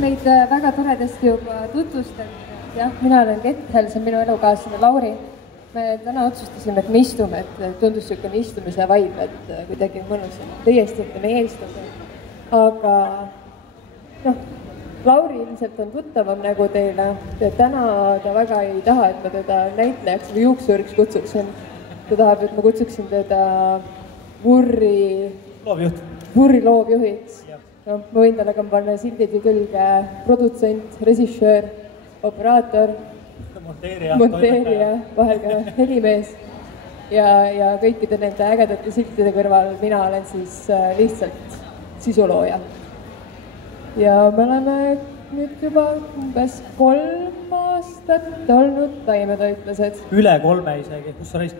meid väga toredasti juba tutvustanud. Jah, mina olen Ketthel, see on minu elukaaslane Lauri. Me täna otsustasime, et me istume, et tundus niisugune istumise vibe, et kuidagi mõnus on. Täiesti ütleme eestlased. Aga noh, Lauri ilmselt on tuttavam nägu teile. Täna ta väga ei taha, et ma teda näitlejaks või juuksuriks kutsuksin. Ta tahab, et ma kutsuksin teda Vurri loovjuhiks. No, ma võin talle ka panna sildid ju külge produtsent, režissöör, operaator, monteerija, vahel ka helimees ja kõikide nende ägedate siltide kõrval mina olen siis lihtsalt sisulooja. Ja me oleme nüüd juba umbes 3 aastat olnud taimetoitlased. Üle 3 isegi, kus sa reist?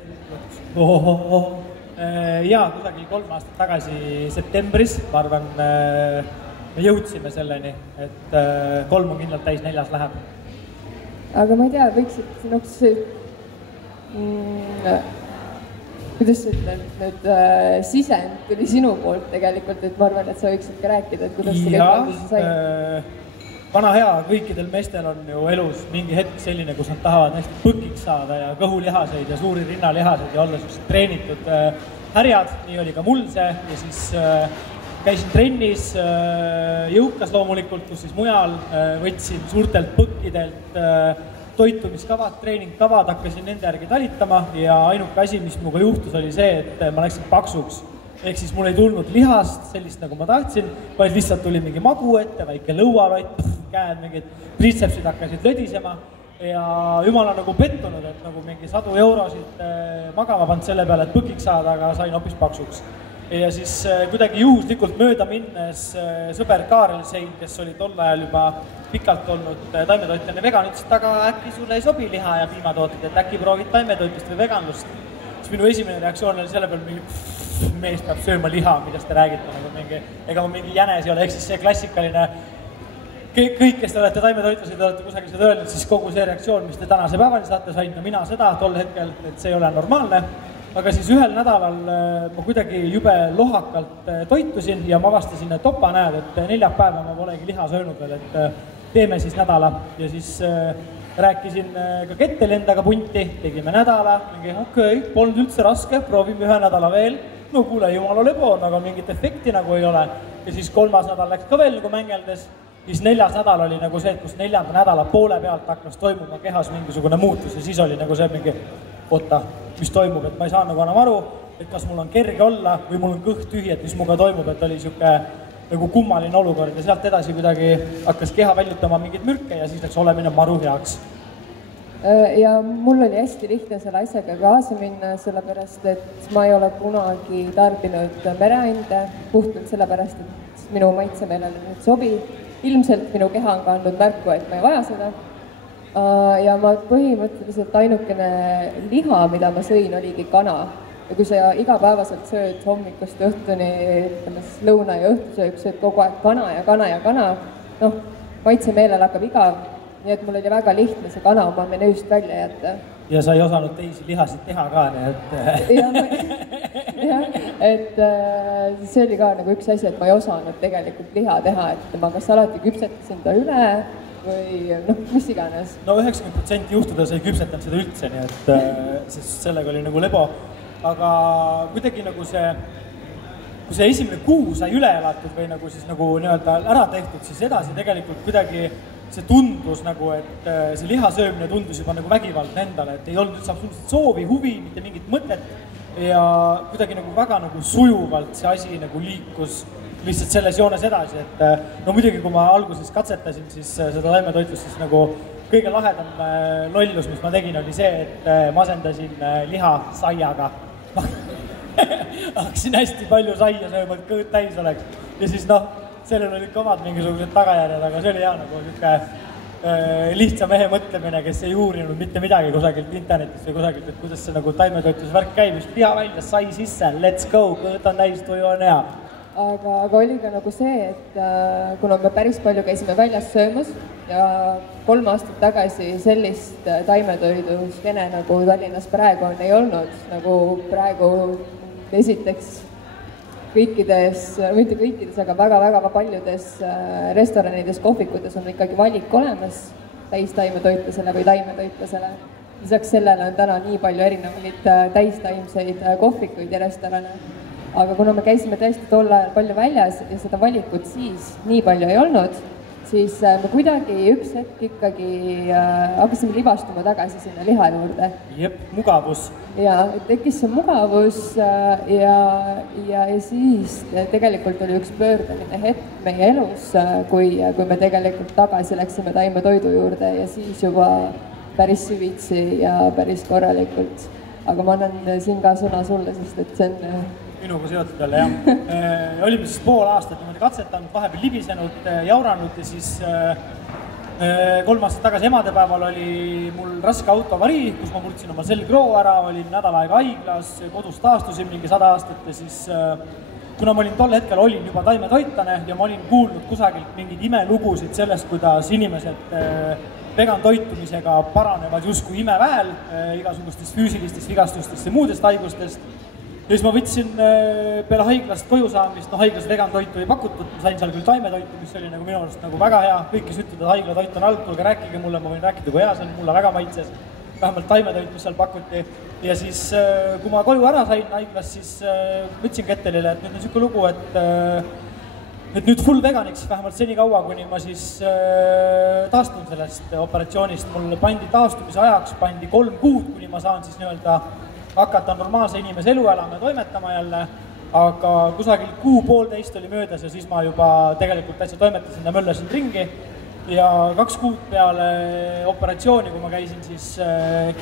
Jaa, kusagil 3 aastat tagasi septembris, ma arvan, me jõudsime selleni, et 3 on kindlalt täis, 4 läheb. Aga ma ei tea, võiksid, kuidas sa ütled, nüüd sisend tuli sinu poolt tegelikult, et ma arvan, et sa võiksid ka rääkida, et kuidas see kõik alguse sai. Vana hea, kõikidel meestel on ju elus mingi hetk selline, kus nad tahavad hästi põkiks saada ja kõhulihaseid ja suuri rinnalihaseid ja olla sellised treenitud härjad, nii oli ka mul see ja siis käisin trennis jõukas loomulikult, kus siis mujal võtsin suurtelt põkkidelt toitumiskavad, treeningkavad, hakkasin nende järgi talitama ja ainuke asi, mis minuga juhtus, oli see, et ma läksin paksuks. Ehk siis mul ei tulnud lihast sellist, nagu ma tahtsin, vaid lihtsalt tuli mingi magu ette, väike lõualott, käed, mingid pritsepsid hakkasid lödisema ja jumala nagu pettunud, et nagu mingi 100 eurosid magama pand selle peale, et põkiks saada, aga sain hoopis paksuks. Ja siis kuidagi juhuslikult mööda minnes sõber Kaarel Sein, kes oli tol ajal juba pikalt olnud taimetoitlane vegan, ütles, et aga äkki sulle ei sobi liha ja piimatooted, et äkki proovid taimetoitlust või veganlust. Siis minu esimene reaktsioon oli selle peal mingi mees peab sööma liha, millest te räägite, nagu mingi, ega ma mingi jänes ei ole, ehk siis see klassikaline kõik, kes te olete taimetoitlased, te olete kusagil seda öelnud, siis kogu see reaktsioon, mis te tänase päevani saate, sain ka mina seda tol hetkel, et see ei ole normaalne. Aga siis ühel nädalal ma kuidagi jube lohakalt toitusin ja ma avastasin, et opa näed, et 4 päeva ma polegi liha söönud veel, et teeme siis nädala ja siis rääkisin ka Kettel endaga punti, tegime nädala, mingi okei, polnud üldse raske, proovime 1 nädala veel. No kuule, jumala lebo on, aga mingit efekti nagu ei ole. Ja siis 3. nädal läks ka veel nagu mängeldes. Siis 4. nädal oli nagu see, et kus 4. nädala poole pealt hakkas toimuma kehas mingisugune muutus ja siis oli nagu see mingi, oota, mis toimub, et ma ei saa nagu enam aru, et kas mul on kerge olla või mul on kõht tühi, et mis muga toimub, et oli siuke nagu kummaline olukord ja sealt edasi kuidagi hakkas keha väljutama mingid mürke ja siis läks olemine maru heaks. Ja mul oli hästi lihtne selle asjaga kaasa minna, sellepärast, et ma ei ole kunagi tarbinud mereande, puhtalt sellepärast, et minu maitsemeelele nüüd sobi. Ilmselt minu keha on ka andnud märku, et ma ei vaja seda. Ja ma põhimõtteliselt ainukene liha, mida ma sõin, oligi kana. Ja kui sa igapäevaselt sööd hommikust õhtuni, lõuna ja õhtusööks, sööd kogu aeg kana ja kana ja kana, noh, maitsemeelel hakkab igav. Nii et mul oli väga lihtne see kana oma menüüst välja jätta. Ja sa ei osanud teisi lihasid teha ka, nii et... et see oli ka nagu üks asi, et ma ei osanud tegelikult liha teha, et ma kas alati küpsetasin ta üle või noh, mis iganes. No 90% juhtudes ei küpsetanud seda üldse, nii et sest sellega oli nagu lebo. Aga kuidagi nagu see, kui see esimene kuu sai üle elatud või nagu siis nagu nii-öelda ära tehtud, siis edasi tegelikult kuidagi see tundus nagu, et see lihasöömine tundus juba nagu vägivaldne endale, et ei olnud üldse absoluutselt soovi, huvi, mitte mingit mõtet ja kuidagi nagu väga nagu sujuvalt see asi nagu liikus lihtsalt selles joones edasi, et no muidugi, kui ma alguses katsetasin, siis seda taimetoitlust, siis nagu kõige lahedam lollus, mis ma tegin, oli see, et masendasin liha saiaga. Hakkasin hästi palju saia sööma, et kõht täis oleks ja siis noh, sellel olid ka omad mingisugused tagajärjed, aga see oli hea nagu lihtsa mehe mõtlemine, kes ei uurinud mitte midagi kusagilt internetist või kusagilt, et kuidas see nagu taimetoitlusvärk käib, just liha välja, sai sisse, let's go, kõht on täis, tuju on hea. Aga oli ka nagu see, et kuna me päris palju käisime väljas söömas ja 3 aastat tagasi sellist taimetoidu skene nagu Tallinnas praegu on ei olnud, nagu praegu esiteks kõikides, mitte kõikides, aga väga-väga paljudes restoranides, kohvikutes on ikkagi valik olemas täistaimetoitlasele või taimetoitlasele. Lisaks sellele on täna nii palju erinevaid täistaimseid kohvikuid ja restorane. Aga kuna me käisime tõesti tol ajal palju väljas ja seda valikut siis nii palju ei olnud, siis me kuidagi üks hetk ikkagi hakkasime libastuma tagasi sinna liha juurde. Jep, mugavus. Ja tekkis see mugavus ja siis tegelikult oli üks pöördeline hetk meie elus, kui me tegelikult tagasi läksime taimetoidu juurde ja siis juba päris süvitsi ja päris korralikult. Aga ma annan siin ka sõna sulle, sest et see on minuga seotud jälle, jah. Olime siis pool aastat niimoodi katsetanud, vahepeal libisenud, jauranud ja siis 3 aastat tagasi emadepäeval oli mul raske autoavarii, kus ma murdsin oma selgroo ära, olin nädal aega haiglas, kodus taastusin mingi 100 aastat ja siis kuna ma olin tol hetkel olin juba taimetoitlane ja ma olin kuulnud kusagilt mingeid imelugusid sellest, kuidas inimesed vegan toitumisega paranevad justkui imeväel igasugustest füüsilistest vigastustest ja muudest haigustest. Ja siis ma võtsin peale haiglast koju saamist, haiglas vegan toitu ei pakutud, ma sain seal küll taimetoitu, mis oli minu arust väga hea, kõik, kes ütlevad, et haigla toit on halb, tulge rääkige mulle, ma võin rääkida, kui hea see on, mulle väga maitses, vähemalt taimetoit, mis seal pakuti. Ja siis, kui ma koju ära sain haiglas, siis võtsin Kettelile, et nüüd on niisugune lugu, et nüüd full veganiks, vähemalt seni kaua, kuni ma siis taastun sellest operatsioonist. Mul pandi taastumise ajaks, pandi 3 kuud, kuni ma saan siis nii-öelda hakata normaalse inimese elu elama ja toimetama jälle, aga kusagil 1,5 oli möödas ja siis ma juba tegelikult täitsa toimetasin ja möllasin ringi ja 2 kuud peale operatsiooni, kui ma käisin siis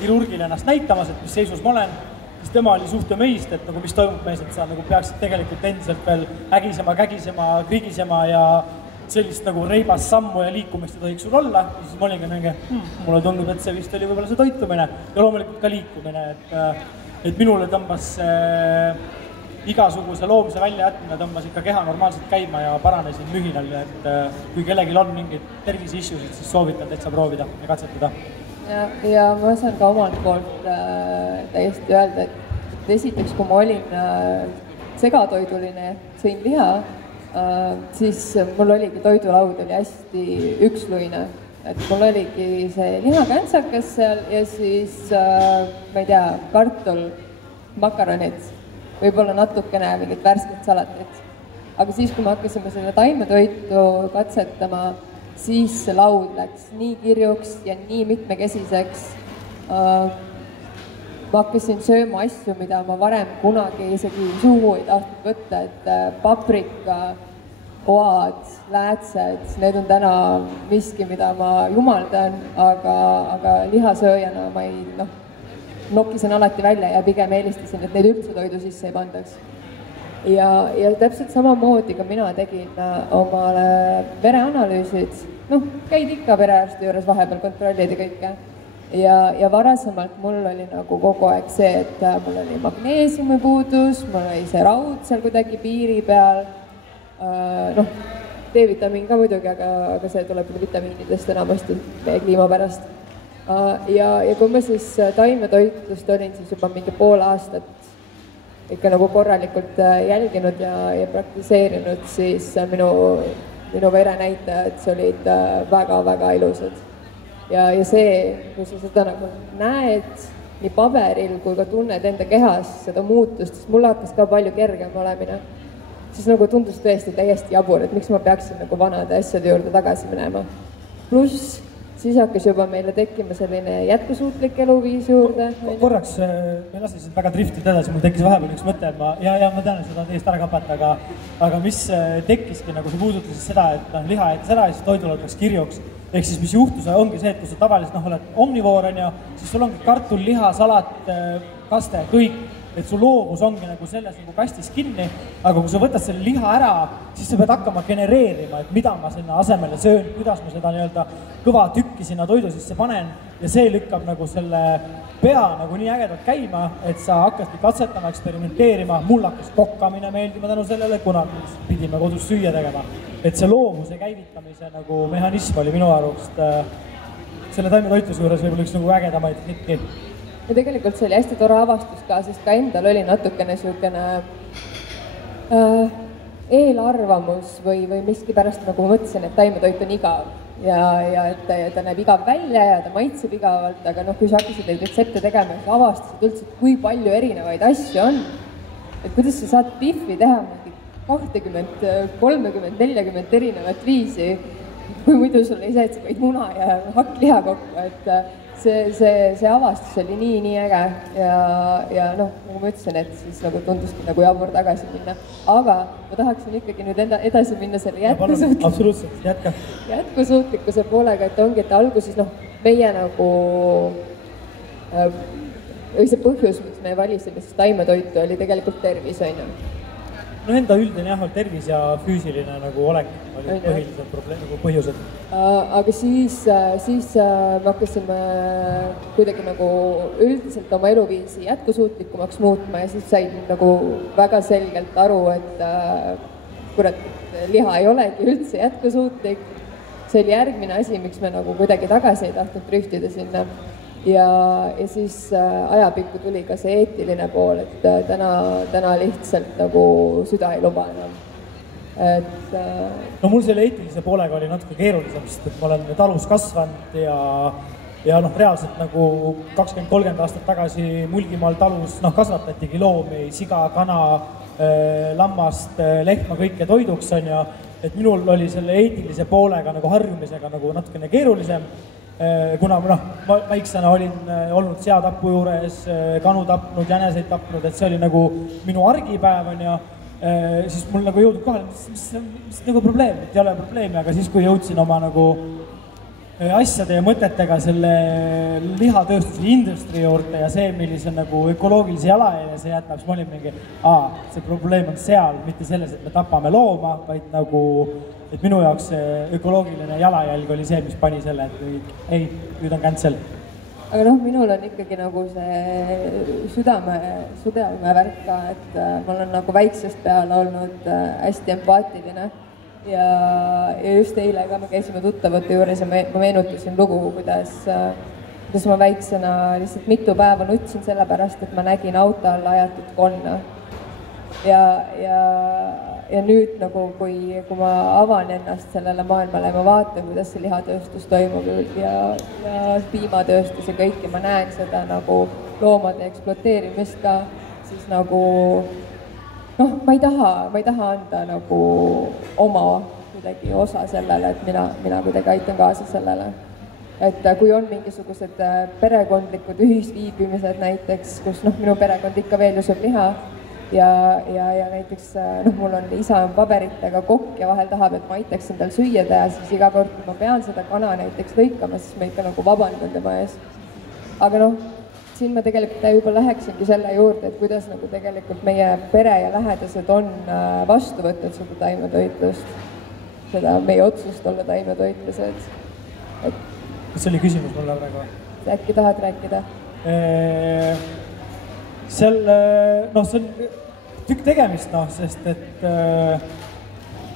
kirurgile ennast näitamas, et mis seisus ma olen, siis tema oli suht meist, et mis toimub mees, et sa peaksid tegelikult endiselt veel ägisema, kägisema, krigisema ja sellist reibast sammu ja liikumist ei tohiks sul olla. Ja siis ma olingi mingi, mulle tundub, et see vist oli võib-olla see toitumine ja loomulikult ka liikumine, et minule tõmbas igasuguse loomse väljajätmine, tõmbas ikka keha normaalselt käima ja paranesin mühinal, et kui kellelgi on mingid tervise-issuesid, siis soovitan täitsa proovida ja katsetada. Ja ma saan ka omalt poolt täiesti öelda, et esiteks, kui ma olin segatoiduline, sõin liha, siis mul oligi toidulaud oli hästi üksluine, et mul oligi see lihakantsakas seal ja siis, ma ei tea, kartul, makaronid, võib-olla natukene mingit värsket salatit. Aga siis, kui me hakkasime selle taimetoitu katsetama, siis see laud läks nii kirjuks ja nii mitmekesiseks. Ma hakkasin sööma asju, mida ma varem kunagi isegi suhu ei tahtnud võtta, et paprika, oad, läätsed, need on täna miski, mida ma jumaldan, aga lihasööjana ma ei, nokisen alati välja ja pigem eelistasin, et neid üldse toidu sisse ei pandaks. Ja täpselt samamoodi ka mina tegin omale vereanalüüsid, käid ikka perearsti juures vahepeal kontrollid ja kõike. Ja varasemalt mul oli kogu aeg see, et mul oli magneesiumi puudus, mul oli see raud seal kuidagi piiri peal, D-vitamiin ka muidugi, aga see tuleb vitamiinidest enamasti meie kliima pärast. Ja kui ma siis taimetoitlust olin siis juba mingi pool aastat ikka korralikult jälginud ja praktiseerinud, siis minu verenäitajad olid väga-väga ilusad. Ja see, kui sa seda näed nii paberil kui ka tunned enda kehas seda muutust, siis mulle hakkas ka palju kergem olemine. Siis tundus tõesti täiesti jabur, et miks ma peaksin vanade asjade juurde tagasi minema. Pluss siis hakkas juba meile tekkima selline jätkusuutlik eluviis juurde. Korraks, me lasisid väga driftid edasi, mul tekkis vahepeal üks mõte, et ma tean, et seda teist ära kapata, aga mis tekkiski, sa puudutasid seda, et liha jättis ära ja siis toidul oleks kirjuks. Ehk siis, mis juhtus, ongi see, et kui sa tavaliselt oled omnivoor, siis sul ongi kartul, liha, salat, kaste, kõik, et su loovus ongi selles kastis kinni, aga kui sa võtad selle liha ära, siis sa pead hakkama genereerima, et mida ma sinna asemele söön, kuidas ma seda nii-öelda kõva tükki sinna toidu sisse panen ja see lükkab selle pea nii ägedalt käima, et sa hakkasid katsetama, eksperimenteerima, mul hakkas kokkamine meeldima tänu sellele, kuna pidime kodus süüa tegema. Et see loovuse käivitamise mehhanism oli minu arust selle taimetoitluse juures võib-olla üks ägedamaid hetki. Ja tegelikult see oli hästi tore avastus ka, sest ka endal oli natukene Eelarvamus või miskipärast nagu ma mõtlesin, et taimetoit on igav ja et ta näeb igav välja ja ta maitseb igavalt, aga noh, kui sa hakkasid neid retsepte tegema, siis avastasid üldse, kui palju erinevaid asju on. Et kuidas sa saad biffi teha mingi 20, 30, 40 erinevat viisi, kui muidu sul ei see, et sa võid muna ja hakkliha kokku, et see avastus oli nii äge ja noh, nagu ma ütlesin, et siis nagu tunduski nagu jabur tagasi minna. Aga ma tahaksin ikkagi nüüd edasi minna selle jätkusuutlikkuse poolega, et ongi, et alguses noh, meie nagu see põhjus, miks me valisime siis taimetoitu, oli tegelikult tervis, on ju. No enda üldine jah, tervis ja füüsiline nagu olek oli põhilised nagu põhjused. Aga siis me hakkasime kuidagi nagu üldiselt oma eluviisi jätkusuutlikumaks muutma ja siis said nagu väga selgelt aru, et kurat, liha ei olegi üldse jätkusuutlik. See oli järgmine asi, miks me nagu kuidagi tagasi ei tahtnud trühtida sinna. Ja siis ajapikku tuli ka see eetiline pool, et täna lihtsalt nagu süda ei luba enam. No mul selle eetilise poolega oli natuke keerulisem, sest et ma olen talus kasvanud ja noh, reaalselt nagu 20-30 aastat tagasi Mulgimaal talus kasvatatigi loomi, siga, kana, lammast, lehma, kõike toiduks on ja et minul oli selle eetilise poolega nagu harjumisega nagu natukene keerulisem. Kuna ma väiksena olin olnud seatapu juures, kanu tapnud, jäneseid tapnud, et see oli nagu minu argipäev on ja siis mul nagu jõudnud kohale, mis nagu probleem, et ei ole probleemi, aga siis kui jõudsin oma nagu asjade ja mõtetega selle lihatööstuse industri juurde ja see, millise nagu ökoloogilise jalajälje see jätab, siis ma olin mingi, see probleem on seal, mitte selles, et me tapame looma, vaid nagu, et minu jaoks see ökoloogiline jalajälg oli see, mis pani selle, et ei, nüüd on cancel. Aga noh, minul on ikkagi nagu see südame värk ka, et ma olen nagu väiksest peale olnud hästi empaatiline ja just eile ka me käisime tuttavate juures ja ma meenutasin lugu, kuidas ma väiksena lihtsalt mitu päeva nutsin sellepärast, et ma nägin auto alla ajatud konna. Ja nüüd nagu, kui ma avan ennast sellele maailmale, ma vaatan, kuidas see lihatööstus toimub ja piimatööstus ja kõik ja ma näen seda nagu loomade ekspluateerimist ka, siis nagu noh, ma ei taha anda nagu oma kuidagi osa sellele, et mina kuidagi aitan kaasa sellele. Et kui on mingisugused perekondlikud ühisviibimised näiteks, kus minu perekond ikka veel ju sööb liha, ja näiteks mul on isa on paberitega kokk ja vahel tahab, et ma aitaksin tal süüa teha, siis iga kord, kui ma pean seda kana näiteks lõikama, siis ma ikka nagu vabandan tema ees. Aga siin ma tegelikult juba läheksingi selle juurde, et kuidas nagu tegelikult meie pere ja lähedased on vastu võtnud seda taimetoitlust, seda meie otsust olla taimetoitlused. Kas see oli küsimus mulle praegu? Äkki tahad rääkida? See on tükk tegemist, sest et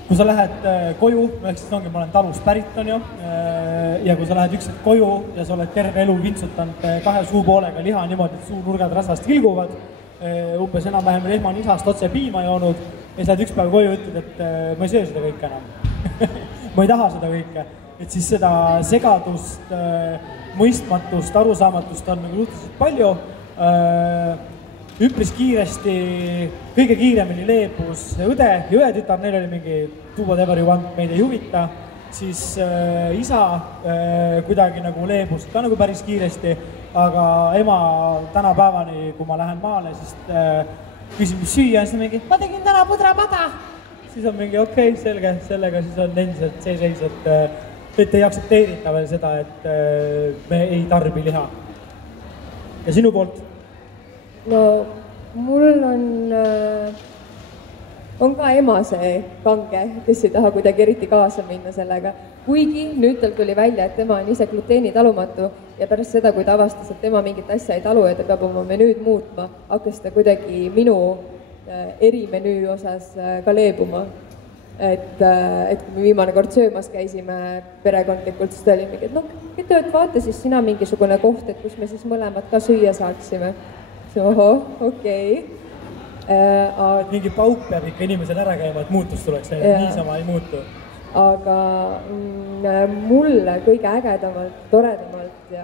kui sa lähed koju, ehk siis ongi, ma olen talust pärit on ju, ja kui sa lähed ükselt koju ja sa oled terve elu vintsutanud 2 suupoolega liha niimoodi, et suunurgad rasvast kilguvad, umbes enam-vähem lehmanisast otse piima joonud, ja sa lähed üks päev koju ja ütled, et ma ei söö seda kõike enam. Ma ei taha seda kõike. Et siis seda segadust, mõistmatust, arusaamatust on nagu suhteliselt palju. Üpris kiiresti, kõige kiiremini leebus õde ja õetütar, neil oli mingi do whatever you want, meid ei huvita. Siis isa kuidagi nagu leebus ka nagu päris kiiresti, aga ema tänapäevani, kui ma lähen maale, siis küsin, mis süüa, siis on mingi, ma tegin täna pudrapada. Siis on mingi okei, selge, sellega siis on endiselt see seis, et ei aktsepteerita veel seda, et me ei tarbi liha. Ja sinu poolt? No mul on ka ema see kange, kes ei taha kuidagi eriti kaasa minna sellega. Kuigi nüüd tal tuli välja, et tema on ise gluteenitalumatu ja pärast seda, kui ta avastas, et tema mingit asja ei talu ja ta peab oma menüüd muutma, hakkas ta kuidagi minu erimenüü osas ka leebuma. Et kui me viimane kord söömas käisime perekondlikult, siis ta oli mingi, et vaata siis sina mingisugune koht, et kus me siis mõlemad ka süüa saaksime. Oho, okei. Mingi pauk peab ikka inimesel ära käima, et muutus tuleks, niisama ei muutu. Aga mulle kõige ägedamalt, toredamalt ja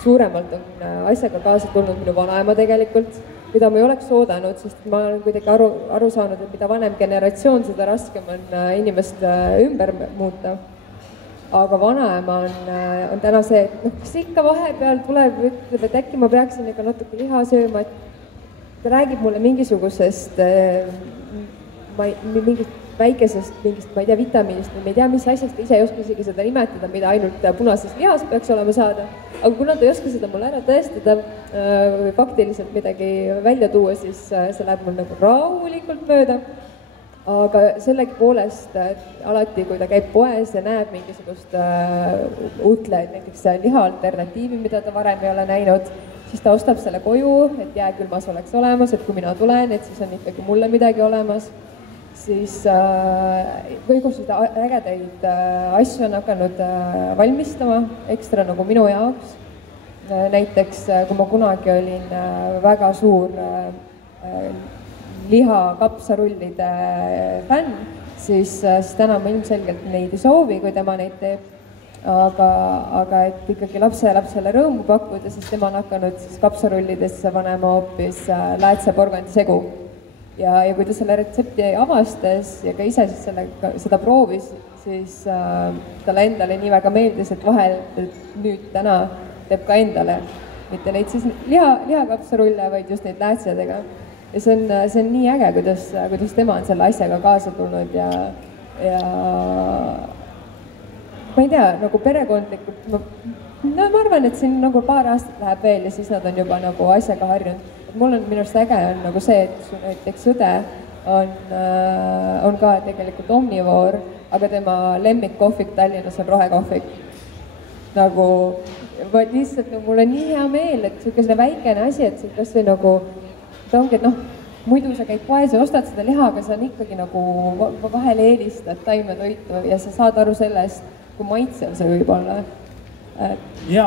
suuremalt on asjaga kaasa tulnud minu vanaema tegelikult, mida ma ei oleks oodanud, sest ma olen kuidagi aru saanud, et mida vanem generatsioon, seda raskem on inimest ümber muuta. Aga vanaema on täna see, et kas ikka vahepeal tuleb, ütleb, et äkki ma peaksin ikka natuke liha sööma, et ta räägib mulle mingisugusest mingist väikesest, ma ei tea, vitamiinist või ma ei tea, mis asjast, ta ise ei oska isegi seda nimetada, mida ainult punases lihas peaks olema saada. Aga kuna ta ei oska seda mulle ära tõestada või faktiliselt midagi välja tuua, siis see läheb mul nagu rahulikult mööda. Aga sellegipoolest alati, kui ta käib poes ja näeb mingisugust utleid, näiteks liha alternatiivi, mida ta varem ei ole näinud, siis ta ostab selle koju, et jääkülmas oleks olemas, et kui mina tulen, et siis on ikkagi mulle midagi olemas. Siis kõigused ägedaid asju on hakanud valmistama ekstra nagu minu jaoks. Näiteks, kui ma kunagi olin väga suur liha kapsarullide fänn, siis täna ma ilmselgelt neid ei soovi, kui tema neid teeb. Aga et ikkagi lapsele rõõmu pakkuda, siis tema on hakanud siis kapsarullidesse panema hoopis läätseporgandi segu. Ja kui ta selle retsepti avastas ja ka ise siis seda proovis, siis talle endale nii väga meeldis, et vahel nüüd täna teeb ka endale. Mitte neid siis lihakapsarulle, vaid just neid läätsedega. Ja see on nii äge, kuidas tema on selle asjaga kaasa tulnud ja ma ei tea, nagu perekondlikult, ma arvan, et siin nagu paar aastat läheb veel ja siis nad on juba nagu asjaga harjunud. Mul on minu arust äge on nagu see, et su näiteks õde on ka tegelikult omnivoor, aga tema lemmikkohvik Tallinnas on rohekohvik. Nagu, lihtsalt mul on nii hea meel, et selline väikene asi, et see kas või nagu, ta ongi, et muidu sa käid poes ja ostad seda liha, aga sa on ikkagi nagu vahel eelistad taimetoitu ja sa saad aru sellest, kui maitsev see võib olla. Ja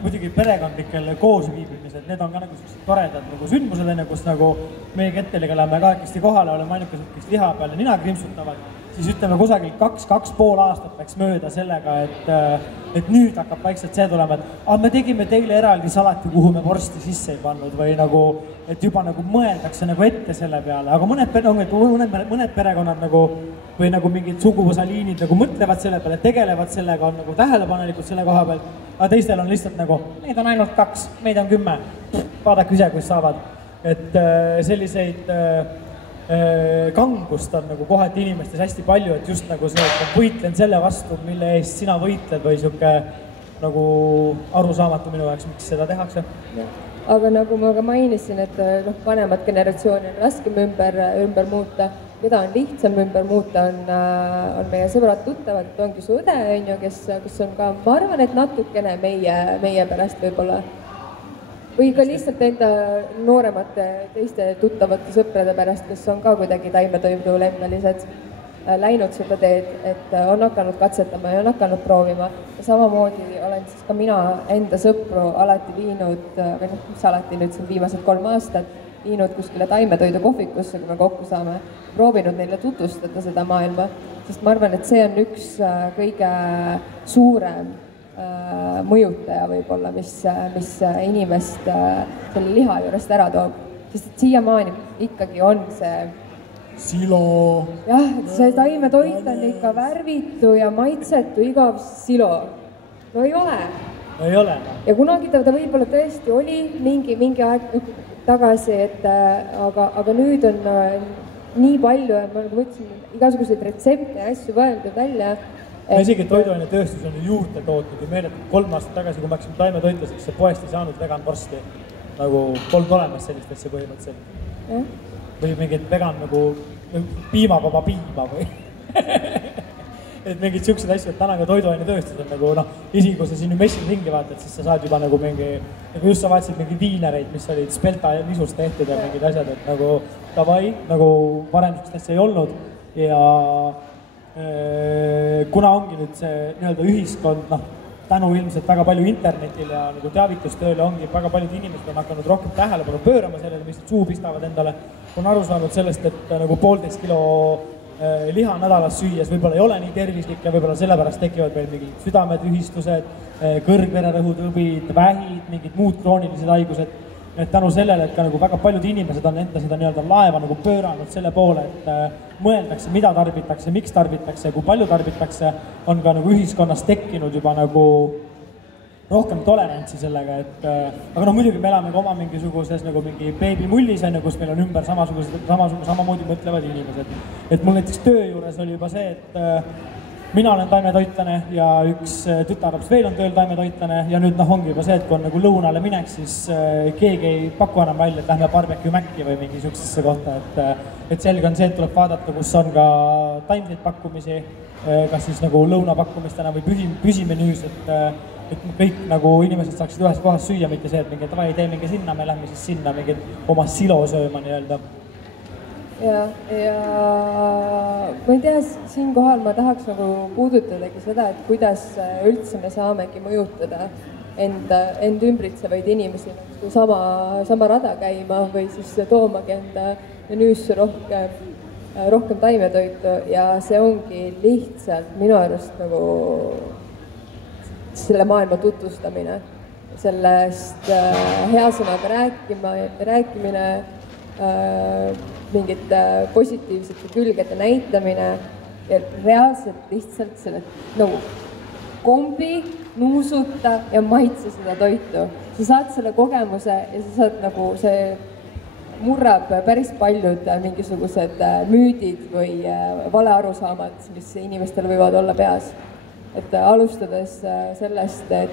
muidugi perekondlikel koosviibimised, need on ka nagu toredad nagu sündmused, kus nagu meie Ketteliga läheme kahekesti kohale, oleme ainukesed, kes liha peale nina krimpsutavad, siis ütleme kusagil 2,5 aastat läks mööda sellega, et nüüd hakkab vaikselt see tulema, et me tegime teile eraldi salati, kuhu me vorsti sisse ei pannud või nagu, et juba nagu mõeldakse nagu ette selle peale, aga mõned perekonnad nagu või nagu mingid suguvõsaliinid nagu mõtlevad selle peale, tegelevad sellega, on nagu tähelepanelikud selle koha pealt, aga teistel on lihtsalt nagu, neid on ainult 2, meid on 10, vaadake ise, kus saavad. Et selliseid kangust on nagu kohati inimestes hästi palju, et just nagu see, et ma võitlen selle vastu, mille eest sina võitled või sihuke nagu arusaamatu minu jaoks, miks seda tehakse. Aga nagu ma ka mainisin, et vanemat generatsiooni on raskem ümber muuta, mida on lihtsam ümber muuta, on meie sõbrad tuttavad, et ongi su õde, kes on ka, ma arvan, et natukene meie pärast võib-olla. Või ka lihtsalt enda nooremate teiste tuttavate sõprade pärast, kes on ka kuidagi taimetoidu lemmelised läinud seda teed, et on hakanud katsetama ja on hakanud proovima. Ja samamoodi olen siis ka mina enda sõpru alati viinud, või mis alati nüüd siin viimased 3 aastat, viinud kuskile taimetoidu kohvikusse, kui me kokku saame, proovinud neile tutvustada seda maailma, sest ma arvan, et see on üks kõige suurem mõjutaja võib-olla, mis inimest selle liha juurest ära toob, sest et siiamaani ikkagi on see silo. Jah, see taimetoit on ikka värvitu ja maitsetu igav silo. No ei ole. Ei ole. Ja kunagi ta võib-olla tõesti oli mingi aeg tagasi, aga nüüd on nii palju, ma võtsin igasuguseid retsepte ja asju võeldud välja. Isegi toiduainetööstus on juurde tootnud ja meeletult 3 aastat tagasi, kui me hakkasime taimetoitlaseks, see poest ei saanud vegan vorsti. Nagu polnud olemas sellist asja põhimõtteliselt. Või mingid vegan nagu piimavaba piima või. Et mingid siuksed asjad, täna ka toiduainetööstus on nagu isegi kui sa siin messil ringi vaatad, siis sa saad juba nagu mingi, nagu just sa vaatasid mingi viinereid, mis olid spelta nisust tehtud ja mingid asjad, et nagu davai, nagu varem siukest asja ei olnud ja kuna ongi nüüd see nii-öelda ühiskond, tänu ilmselt väga palju internetil ja nagu teavitustööle ongi väga paljud inimesed on hakanud rohkem tähelepanu pöörama sellele, mis suu pistavad endale. On aru saanud sellest, et nagu 1,5 kilo liha nädalas süües võib-olla ei ole nii tervislik ja võib-olla sellepärast tekivad veel mingid südametühistused, kõrgvererõhutõbid, vähid, mingid muud kroonilised haigused. Et tänu sellele, et ka nagu väga paljud inimesed on enda seda nii-öelda laeva nagu pööranud selle poole, et mõeldakse, mida tarbitakse, miks tarbitakse, kui palju tarbitakse, on ka nagu ühiskonnas tekkinud juba nagu rohkem tolerantsi sellega, et aga muidugi me elame ka oma mingisuguses nagu mingi beebimullis, kus meil on ümber samamoodi mõtlevad inimesed. Et mul näiteks töö juures oli juba see, et mina olen taimetoitlane ja üks tütarlaps veel on tööl taimetoitlane ja nüüd ongi juba see, et kui on nagu lõunale minek, siis keegi ei paku enam välja, et lähme barbecue Maci või mingi siuksesse kohta, et selge on see, et tuleb vaadata, kus on ka taimseid pakkumisi, kas siis nagu lõunapakkumistena või püsimenüüs, et kõik nagu inimesed saaksid ühes kohas süüa, mitte see, et mingi tavai tee mingi sinna, me lähme siis sinna mingi oma silo sööma nii-öelda. Ja ma ei tea, siinkohal ma tahaks nagu puudutadagi seda, et kuidas üldse me saamegi mõjutada end ümbritsevaid inimesi sama rada käima või siis toomagi enda menüüsse rohkem taimetoitu ja see ongi lihtsalt minu arust nagu selle maailma tutvustamine, sellest hea sõnaga rääkimine, mingite positiivsete külgede näitamine ja reaalselt lihtsalt selle nagu kombi, nuusuta ja maitse seda toitu. Sa saad selle kogemuse ja sa saad nagu see murrab päris paljud mingisugused müüdid või valearusaamad, mis inimestel võivad olla peas. Et alustades sellest, et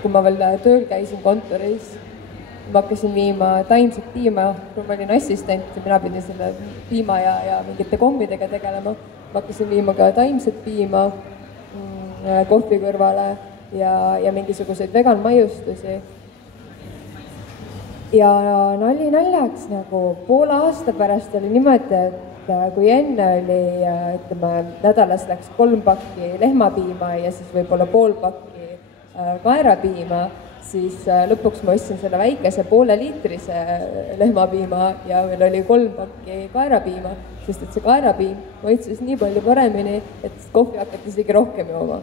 kui ma veel tööl käisin kontoris, ma hakkasin viima taimset piima, kui ma olin assistent ja mina pidin selle piima ja mingite kommidega tegelema. Ma hakkasin viima ka taimset piima kohvi kõrvale ja mingisuguseid veganmaiustusi. Ja nali naljaks nagu poole aasta pärast oli niimoodi, et kui enne oli, ütleme, nädalas läks 3 pakki lehmapiima ja siis võib-olla pool pakki kaerapiima, siis lõpuks ma ostsin selle väikese 1,5-liitrise lehmapiima ja meil oli 3 pakki kaerapiima, sest et see kaerapiim maitses nii palju paremini, et kohvi hakati isegi rohkem jooma.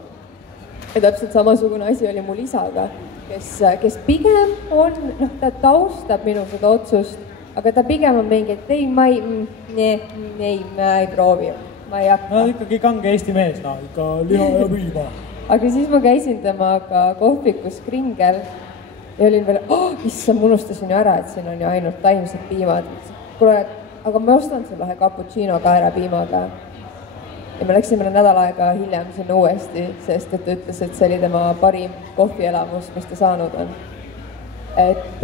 Ja täpselt samasugune asi oli mul isaga, kes pigem on, ta taustab minu seda otsust, aga ta pigem on mingi, et ei, ma ei proovi, ma ei hakka. No ikkagi kange Eesti mees, ikka liha ja piima. Aga siis ma käisin temaga kohvikus Kringel ja olin veel, issa, ma unustasin ju ära, et siin on ju ainult taimsed piimad. Kuule, aga ma ostan sulle cappuccino kaerapiimaga. Ja me läksime nädal aega hiljem sinna uuesti, sest et ta ütles, et see oli tema parim kohvielamus, mis ta saanud on. Et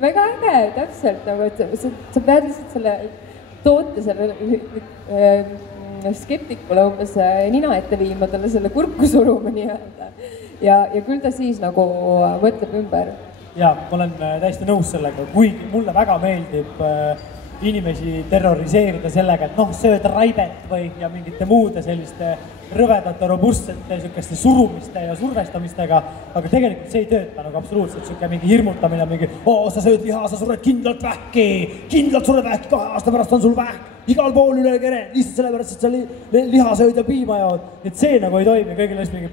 väga äge, täpselt, nagu, et sa pead lihtsalt selle toote selle skeptikule umbes nina ette viima, talle selle kurku suruma nii-öelda. Ja küll ta siis nagu mõtleb ümber. Ja, ma olen täiesti nõus sellega, kuigi mulle väga meeldib inimesi terroriseerida sellega, et sööd raibet või ja mingite muude selliste rõvedate, robustsete, sükeste surumiste ja survestamistega, aga tegelikult see ei tööta nagu absoluutselt, süke mingi hirmutamine, mingi sa sööd liha, sa sured kindlalt vähki, 2 aasta pärast on sul vähk, igal pool üle kere, lihtsalt sellepärast, et sa liha sööd ja piima jood, et see nagu ei toimi, kõigil oleks mingi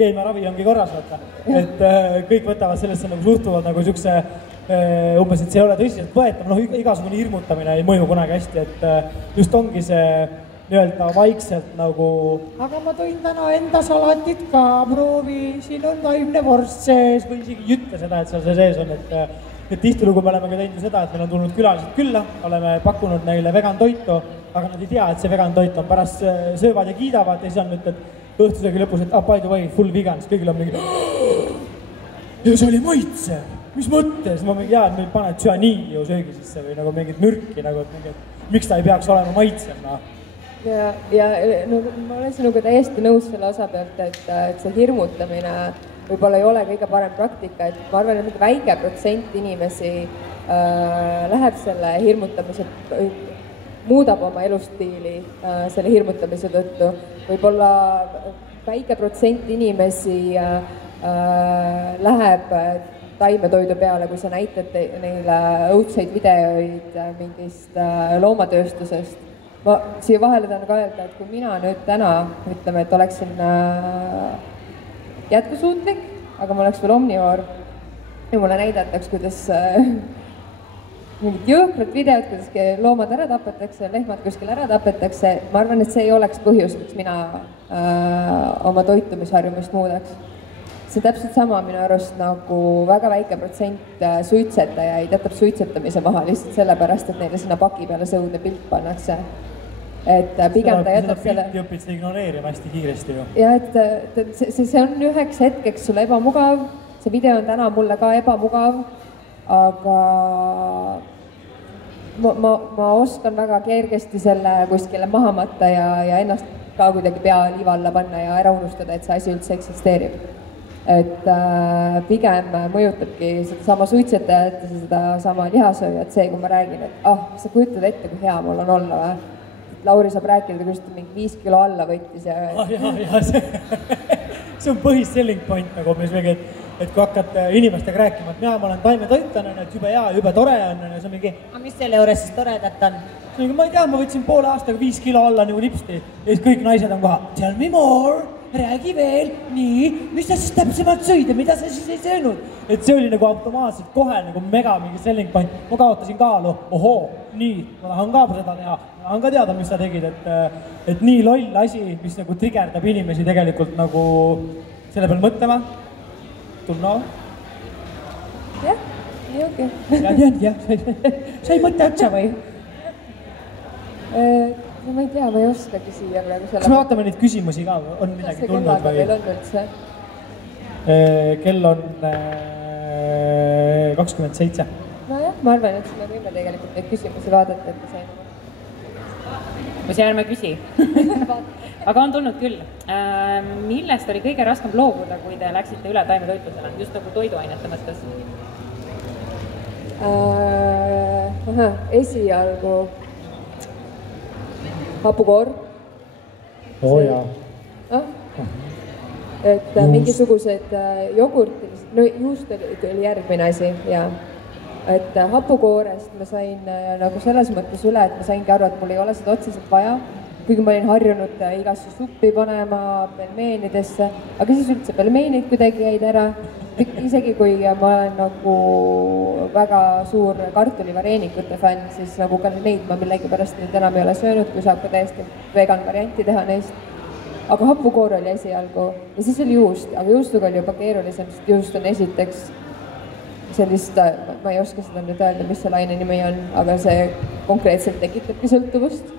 keemiaravi ongi korras, et kõik võtavad sellesse nagu suhtuvad nagu sükse umbes, et see ei ole tõsiselt võetav, igasugune hirmutamine ei mõju kunagi hästi, et just ongi see nii-öelda vaikselt nagu aga ma tõin täna enda salatit ka, proovi, siin on taimne vorst sees või isegi ei ütle seda, et seal see sees on, et tihtilugu me oleme ka teinud seda, et meil on tulnud külalised külla, oleme pakkunud neile vegan toitu, aga nad ei tea, et see vegan toit on pärast söövad ja kiidavad ja siis on nüüd, et õhtusöögi lõpus, et by the way, full vegan, siis kõigil on mingi ja see oli maitse, mis mõttes, ma mingi nüüd paned tsüaniidi ju söögi sisse või nagu mingit mürki, nagu, et miks ta ei peaks olema maitsema. Ja no, ma olen sinuga täiesti nõus selle osa pealt, et see hirmutamine võib-olla ei ole kõige parem praktika, et ma arvan, et väike protsent inimesi läheb selle hirmutamise, muudab oma elustiili selle hirmutamise tõttu. Võib-olla väike protsent inimesi läheb taimetoidu peale, kui sa näitad neile õudseid videoid mingist loomatööstusest. Ma siia vahele tahan ka öelda, et kui mina nüüd täna, ütleme, et oleksin jätkusuutlik, aga ma oleks veel omnivoor ja mulle näidataks, kuidas mingid jõhkrad videod, kuidas loomad ära tapetakse, lehmad kuskil ära tapetakse, ma arvan, et see ei oleks põhjus, miks mina oma toitumisharjumist muudaks. See täpselt sama minu arust nagu väga väike protsent suitsetajaid jätab suitsetamise maha lihtsalt sellepärast, et neile sinna paki peale sõudne pilt pannakse. Et pigem ta jätab selle... Seda pilti õpid sa ignoreerima hästi kiiresti ju. Ja, et see on üheks hetkeks sulle ebamugav, see video on täna mulle ka ebamugav, aga ma oskan väga kergesti selle kuskile maha matta ja ennast ka kuidagi pea liiva alla panna ja ära unustada, et see asi üldse eksisteerib. Et pigem mõjutabki seda sama suitsetajat ja seda sama lihasööjat see, kui ma räägin, et sa kujutad ette, kui hea mul on olla või? Lauri saab rääkida, kuidas ta mingi 5 kilo alla võttis ja... see on selling point nagu mingi, et kui hakkad inimestega rääkima, et ma olen taimetoitlane, et jube hea, jube tore on ja see on mingi... Aga mis selle juures siis toredat on? Ma ei tea, ma võtsin poole aastaga 5 kilo alla nagu nipsti ja siis kõik naised on koha, tell me more, räägi veel, nii, mis sa siis täpsemalt sõid ja mida sa siis ei söönud? Et see oli nagu automaatselt kohe nagu mega mingi selling point, ma kaotasin kaalu, ohoo, nii, ma tahan ka seda teha, ma tahan ka teada, mis sa tegid, et nii loll asi, mis nagu trigerdab inimesi tegelikult nagu selle peal mõtlema, tunna. Jah, nii okei. Sa ei mõtle otsa või? No ma ei tea, ma ei oskagi siia praegu selle... Kas me vaatame neid küsimusi ka, on midagi tulnud või? Meil on üldse? Kell on 27. Nojah, ma arvan, et me võime tegelikult neid küsimusi vaadata, et me saime. Või ärme küsi. Aga on tulnud küll. Millest oli kõige raskem loobuda, kui te läksite üle taimetoitlusele? Just nagu toiduainete mõttes? Esialgu hapukoor. Jaa. Et mingisugused jogurtid, no juust oli järgmine asi ja et hapukoorest ma sain nagu selles mõttes üle, et ma saingi aru, et mul ei ole seda otseselt vaja, kuigi ma olin harjunud igasse suppi panema pelmeenidesse, aga siis üldse pelmeenid kuidagi jäid ära, isegi kui ma olen nagu väga suur kartulivareenikute fänn, siis nagu ka neid ma millegipärast nüüd enam ei ole söönud, kui saab ka täiesti vegan varianti teha neist. Aga hapukoor oli esialgu ja siis oli juust, aga juustuga oli juba keerulisem, sest juust on esiteks sellist, ma ei oska seda nüüd öelda, mis see laine nimi on, aga see konkreetselt tekitabki sõltuvust.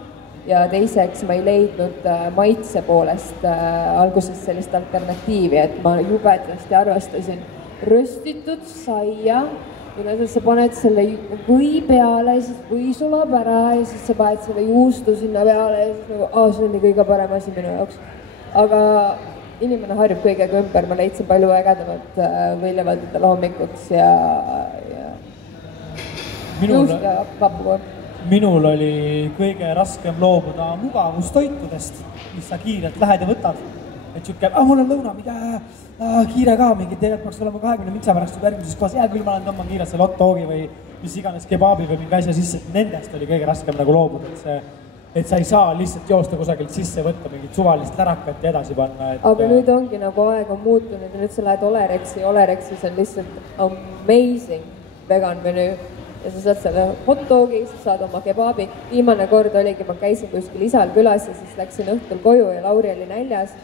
Ja teiseks ma ei leidnud maitse poolest alguses sellist alternatiivi, et ma jubedasti arvastasin röstitud saia, mille sa paned selle või peale, siis või sulab ära ja siis sa paned selle juustu sinna peale ja siis nagu, see oli kõige parem asi minu jaoks. Aga inimene harjub kõigega ümber, ma leidsin palju ägedamat võileivaldadel hommikuks ja juust ja hapukoor. Minul oli kõige raskem loobuda mugavustoitudest, mis sa kiirelt lähed ja võtad. Et siuke, mul on lõuna, mida kiire ka, mingi tegelikult peaks olema 20 mintsa pärast juba järgmises kohas, küll ma olen tõmban kiirelt selle hot dogi või mis iganes kebaabi või mingi asja sisse, et nendest oli kõige raskem nagu loobuda, et sa ei saa lihtsalt joosta kusagilt sisse võtta mingit suvalist lärakat ja edasi panna. Aga nüüd ongi nagu aeg on muutunud ja nüüd sa lähed Olerexis on lihtsalt amazing vegan menüü. Ja sa saad selle hot dogi, sa saad oma kebaabi. Viimane kord oligi, ma käisin kuskil isal külas ja siis läksin õhtul koju ja Lauri oli näljas.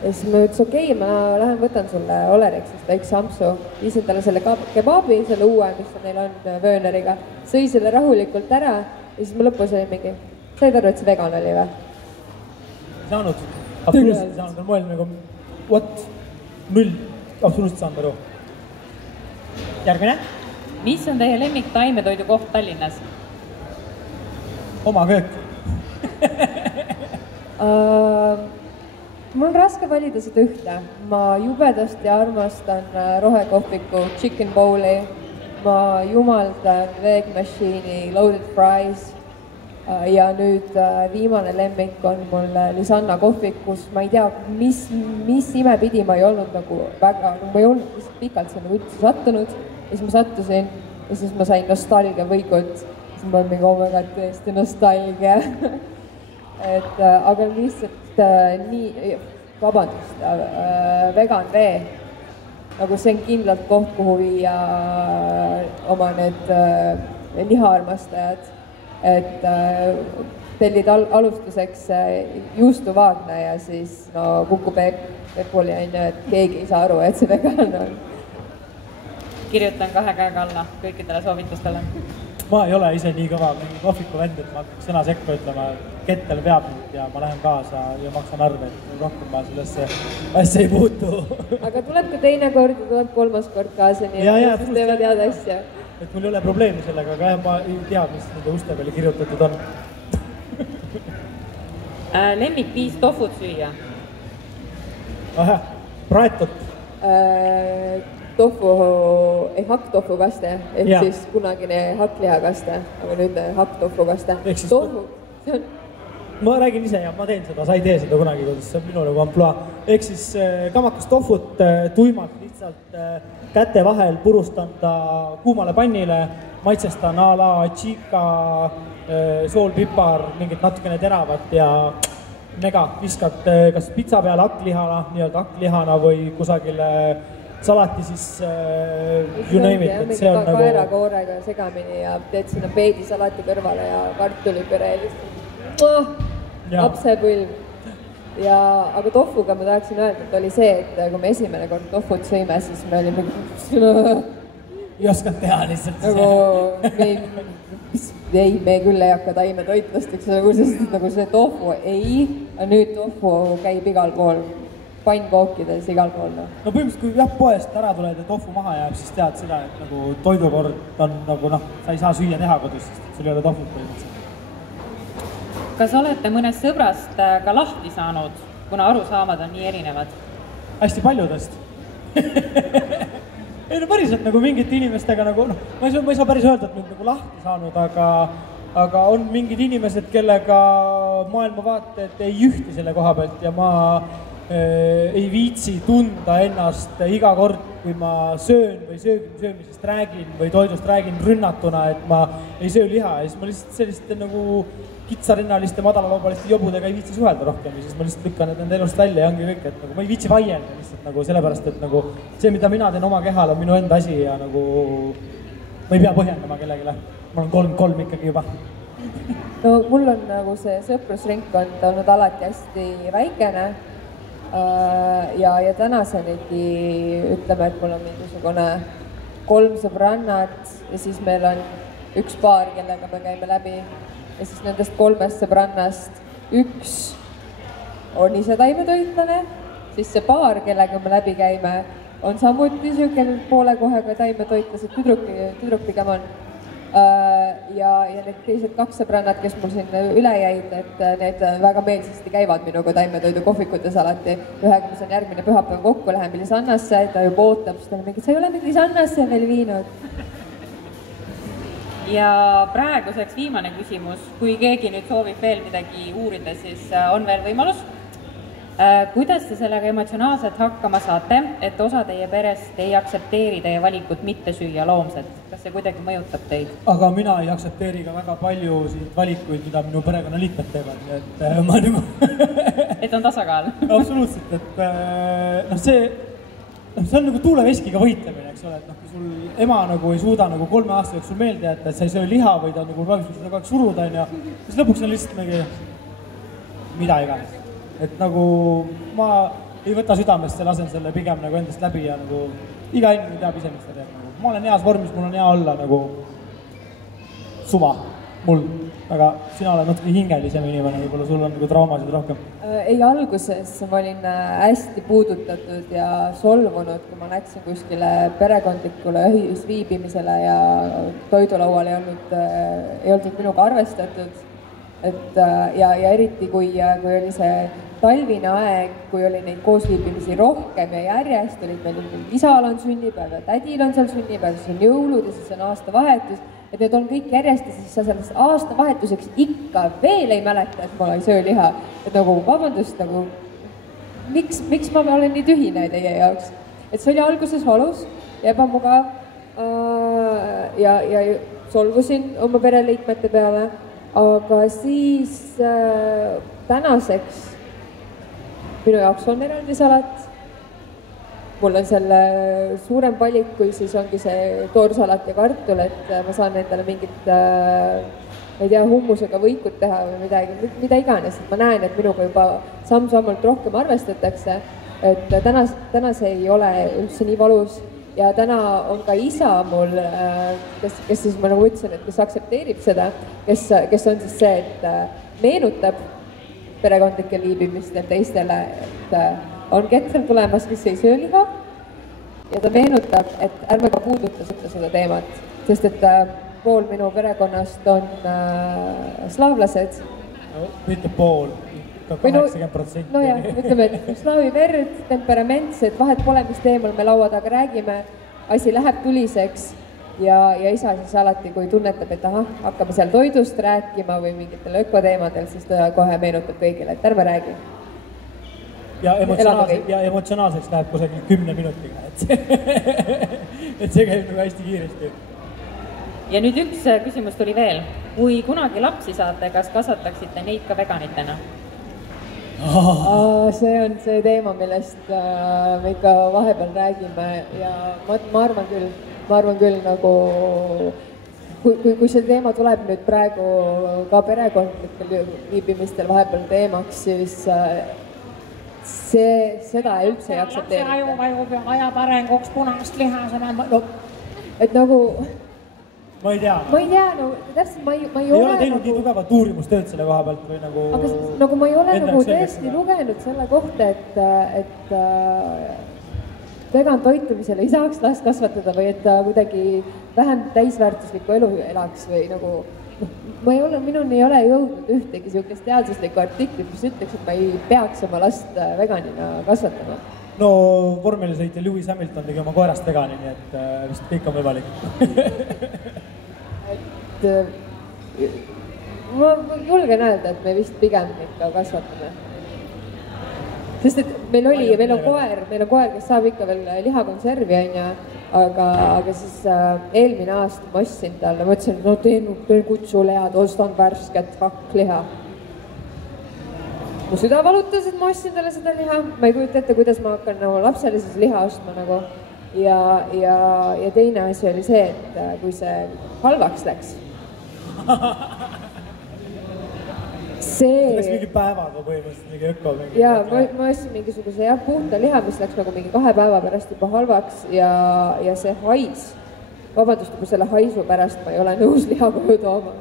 Ja siis ma ütlesin, okei, ma lähen võtan sulle Olerexist väikse ampsu. Viisin talle selle kebaabi, selle uue, mis neil on vööneriga. Sõi selle rahulikult ära ja siis ma lõpus oli mingi, said aru, et see vegan oli või? Saanud. Absoluutselt saanud. On mõelnud nagu, what? Null. Absoluutselt saanud aru. Järgmine? Mis on teie lemmik taimetoidu koht Tallinnas? Oma köök. Mul on raske valida seda ühte. Ma jubedasti armastan rohekohviku chicken bowli. Ma jumaldan Veg Machine'i loaded fries. ja nüüd viimane lemmik on mul Lisanna kohvik, kus ma ei tea, mis ime pidi ma ei olnud nagu väga, ma ei olnud lihtsalt pikalt sinna üldse sattunud ja siis ma sattusin ja siis ma sain nostalgia võigut, siis ma olin mingi omega tõesti nostalgia et aga lihtsalt nii, vabandust, vegan vee, nagu see on kindlalt koht, kuhu viia oma need lihaarmastajad, et tellid alustuseks juustuvaagne ja siis no Kuku Pepuli on ju, et keegi ei saa aru, et see vegan on. Kirjutan 2 käega alla kõikidele soovitustele. Ma ei ole ise nii kõva mingi kohviku vend, et ma hakkaks sõna sekka ütlema, kettel peab nüüd ja ma lähen kaasa ja maksan arve, et rohkem ma sellesse asja ei puutu. Aga tuleb ka teine kord ja tuleb 3. kord kaasa, nii et siis teevad head asja. Et mul ei ole probleemi sellega, aga ma ei tea, mis nende uste peale kirjutatud on. Lemmik 5 tofut süüa? Praetot. Tofu, hakktofu kaste, ehk siis kunagine hakklihakaste, aga nüüd hakktofu kaste. Tofu, see on... Ma räägin ise ja ma teen seda, sa ei tee seda kunagi, kuidas see on minu nagu amploa. Ehk siis kamakas tofut tuimalt lihtsalt käte vahel purustan ta kuumale pannile, maitsestan a la chica, sool, pipar, mingit natukene teravat ja nega viskad kas pitsa peale hakklihana, nii-öelda hakklihana või kusagile salati siis you name it, et see on nagu... Kaerakoorega segamini ja teed sinna peedi salati kõrvale ja kartulipüre lihtsalt lapsepõlv. Aga tofuga ma tahaksin öelda, et oli see, et kui me esimene kord tofut sõime, siis me olime ei oskad teha lihtsalt ei, me küll ei hakka taimetoitlasteks, nagu see tofu ei, nüüd tofu käib igal pool, pannkookides igal pool. No põhimõtteliselt, kui poest ära tuled ja tofu maha jääb, siis tead seda, et nagu toidukord on nagu sa ei saa süüa teha kodus, sest sul ei ole tofut põhimõtteliselt. Kas olete mõnest sõbrast ka lahti saanud, kuna arusaamad on nii erinevad? Hästi paljudest. Ei no päriselt nagu mingite inimestega nagu, ma ei saa päris öelda, et nüüd nagu lahti saanud, aga on mingid inimesed, kellega maailmavaated ei ühti selle koha pealt ja ma ei viitsi tunda ennast iga kord, kui ma söön või söömisest räägin või toidust räägin rünnatuna, et ma ei söö liha ja siis ma lihtsalt selliste nagu kitsarinnaliste, madalalaubaliste jobudega ei viitsi suhelda rohkem ja siis ma lihtsalt lükkan need enda elust välja ja ongi kõik, et nagu ma ei viitsi vaielda lihtsalt nagu sellepärast, et nagu see, mida mina teen oma kehal, on minu enda asi ja nagu ma ei pea põhjendama kellegile. Ma olen 3 ikkagi juba. No mul on nagu see sõprusringkond olnud alati hästi väikene ja tänasenigi ütleme, et mul on mingisugune 3 sõbrannat ja siis meil on üks paar, kellega me käime läbi ja siis nendest 3 sõbrannast üks on ise taimetoitlane, siis see paar, kellega me läbi käime, on samuti niisugune poole kohega taimetoitlased, tüdruk pigem on. Ja need teised 2 sõbrannad, kes mul siin üle jäid, et need väga meelsasti käivad minuga taimetoidu kohvikutes alati. Ühega ma saan järgmine pühapäev kokku, läheme Lisannasse, ta juba ootab, siis ta on mingi, sa ei ole mind Lisannasse veel viinud. Ja praeguseks viimane küsimus, kui keegi nüüd soovib veel midagi uurida, siis on veel võimalus. Kuidas te sellega emotsionaalselt hakkama saate, et osa teie perest ei aktsepteeri teie valikut mitte süüa loomset? Kas see kuidagi mõjutab teid? Aga mina ei aktsepteeri ka väga palju valikuid, mida minu perekonnaliikmed teevad, et ma nagu... Et on tasakaal? Absoluutselt, et see on nagu tuuleveskiga võitlemine, eks ole, et kui sul ema nagu ei suuda nagu 3 aasta jooksul meelde jätta, et sa ei söö liha või ta nagu proovib seda kogu aeg suruda, siis lõpuks on lihtsalt mingi mida iganes. Et nagu ma ei võta südamest ja lasen selle pigem nagu endast läbi ja nagu iga inimene teab ise, mis ta teeb. Ma olen heas vormis, mul on hea olla nagu suva mul, aga sina oled natuke hingelisem inimene, võib-olla sul on nagu traumasid rohkem. Ei, alguses ma olin hästi puudutatud ja solvunud, kui ma läksin kuskile perekondlikule ühisviibimisele ja toidulaual ei olnud minuga arvestatud. Ja eriti kui oli see talvine aeg, kui oli neid koosviibimisi rohkem ja järjest, olid meil isal on sünnipäev ja tädil on seal sünnipäev, siis on jõulud ja siis on aastavahetus et need on kõik järjest ja siis sa sellest aastavahetuseks ikka veel ei mäleta, et ma ei söö liha. Et nagu vabandust, nagu miks ma olen nii tühine teie jaoks? Et see oli alguses valus ja ebamugav ja solvusin oma pereliikmete peale, aga siis tänaseks minu jaoks on eraldi salat. Mul on selle suurem valik, kui siis ongi see toorsalat ja kartul, et ma saan endale mingit, ma ei tea, hummusega võikut teha või midagi, mida iganes. Et ma näen, et minuga juba samm-sammult rohkem arvestatakse, et täna see ei ole üldse nii valus ja täna on ka isa mul, kes siis ma nagu ütlesin, et kes aktsepteerib seda, kes on siis see, et meenutab perekondlikel liibimistel teistele, et on Ketrel tulemas, kes ei söö liha ja ta meenutab, et ärme ka puuduta seda teemat, sest et pool minu perekonnast on slaavlased. No, mitte pool, ikka 80%. No jah, ütleme, et slaavi verd, temperamentsed, vahet pole, mis teemal me laua taga räägime, asi läheb tuliseks ja isa siis alati, kui tunnetab, et ahah, hakkame seal toidust rääkima või mingitel ökoteemadel, siis ta kohe meenutab kõigile, et ärme räägi. Ja emotsionaalseks läheb kusagil 10 minutiga, et see käib nagu hästi kiiresti. Ja nüüd üks küsimus tuli veel. Kui kunagi lapsi saate, kas kasvataksite neid ka veganitena? See on see teema, millest me ikka vahepeal räägime ja ma arvan küll nagu, kui see teema tuleb nüüd praegu ka perekondlikel viibimistel vahepeal teemaks, siis seda üldse ei aktsepteerita. Lapse aju vajub ja ajab arenguks punast liha, et nagu... Ma ei tea, no täpselt ma ei ole teinud nii tugevat uurimustööd selle koha pealt või nagu... Aga nagu ma ei ole nagu tõesti lugenud selle kohta, et vegan toitumisele ei saaks last kasvatada või et ta kuidagi vähem täisväärtuslikku elu elaks või nagu... Minuni ei ole jõudnud ühtegi sihukest teaduslikku artiklit, mis ütleks, et ma ei peaks oma last veganina kasvatama. No vormelisõitja Lewis Hamilton tegi oma koerast vegani, nii et vist kõik on võimalik. Ma julgen öelda, et me vist pigem ikka kasvatame. Sest et meil on koer, kes saab ikka veel lihakonservi, aga siis eelmine aasta ma ostsin talle, ma ütlesin, no teen kutsulead, ostan värsket hakkliha. Mu süda valutas, et ma ostsin talle seda liha, ma ei kujuta ette, kuidas ma hakkan oma lapsele siis liha ostma nagu. Ja teine asi oli see, et kui see halvaks läks. See läks mingi päevaga põhimõtteliselt, mingi öko. Ja ma ostsin mingisuguse puhta liha, mis läks nagu mingi 2 päeva pärast juba halvaks ja see hais. Vabandust, kui selle haisu pärast ma ei ole nõus liha koju tooma.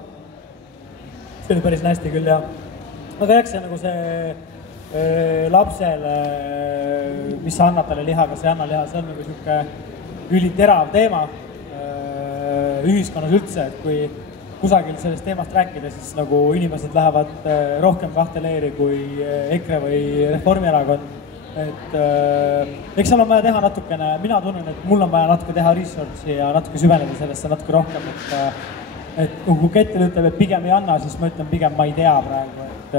See oli päris nästi küll, jah. Aga eks see nagu see lapsele, mis sa annad talle liha, kas ei anna liha, see on nagu siuke üliterav teema ühiskonnas üldse, et kui kusagil sellest teemast rääkida, siis nagu inimesed lähevad rohkem kahte leeri kui EKRE või Reformierakond. Et eks seal on vaja teha natukene, mina tunnen, et mul on vaja natuke teha researchi ja natuke süveneda sellesse natuke rohkem, et kui Ketel ütleb, et pigem ei anna, siis ma ütlen pigem ma ei tea praegu, et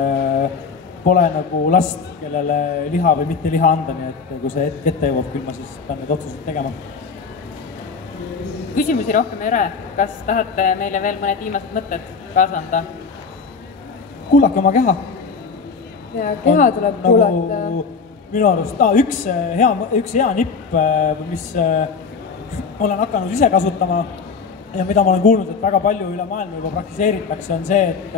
pole nagu last, kellele liha või mitte liha anda, nii et kui see hetk ette jõuab, küll ma siis pean need otsused tegema. Küsimusi rohkem ei ole. Kas tahate meile veel mõned viimased mõtted kaasa anda? Kuulake oma keha. Ja keha tuleb kuulata. Minu arust üks hea nipp, mis olen hakanud ise kasutama ja mida ma olen kuulnud, et väga palju üle maailma juba praktiseeritakse, on see, et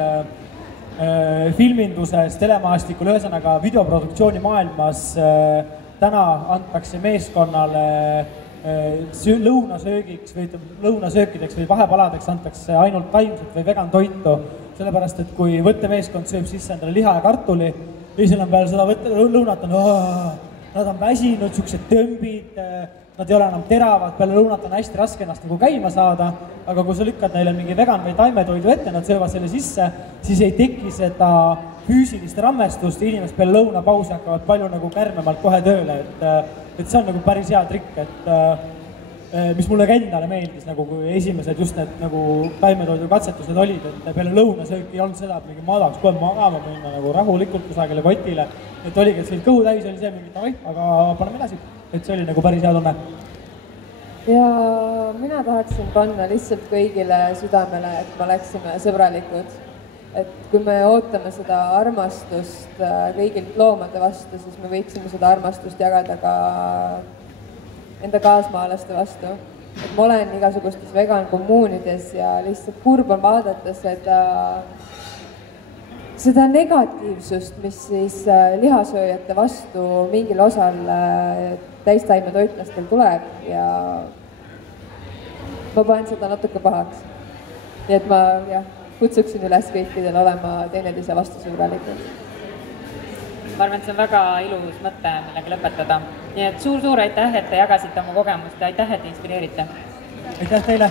filminduses, telemaastikul, ühesõnaga videoproduktsiooni maailmas täna antakse meeskonnale lõunasöögiks või lõunasöökideks või vahepaladeks antakse ainult taimset või vegan toitu, sellepärast, et kui võttemeeskond sööb sisse endale liha ja kartuli, teisel on peale seda lõunat nad on väsinud, siuksed tõmbid, nad ei ole enam teravad, peale lõunat on hästi raske ennast nagu käima saada, aga kui sa lükkad neile mingi vegan või taimetoidu ette, nad söövad selle sisse, siis ei teki seda füüsilist rammestust ja inimesed peale lõunapausi hakkavad palju nagu kärmemalt kohe tööle, et see on nagu päris hea trikk, et mis mulle endale meeldis, nagu kui esimesed just need nagu taimetoidu katsetused olid, et peale lõunasööki ei olnud seda, et mingi ma tahaks kohe magama minna nagu rahulikult kusagile kotile. Et oligi, et see oli kõhu täis, oli see mingi davai, aga paneme edasi. Et see oli nagu päris hea tunne. Ja mina tahaksin panna lihtsalt kõigile südamele, et me oleksime sõbralikud. Et kui me ootame seda armastust kõigilt loomade vastu, siis me võiksime seda armastust jagada ka enda kaasmaalaste vastu. Et ma olen igasugustes vegan kommuunides ja lihtsalt kurb on vaadata seda negatiivsust, mis siis lihasööjate vastu mingil osal täistaimetoitlastel tuleb ja ma panen seda natuke pahaks. Nii et ma kutsuksin üles kõikidel olema teineteise vastu sõbralikud. Ma arvan, et see on väga ilus mõte, millega lõpetada. Nii et suur aitäh, et te jagasite oma kogemust ja aitäh, et inspireerite. Aitäh teile!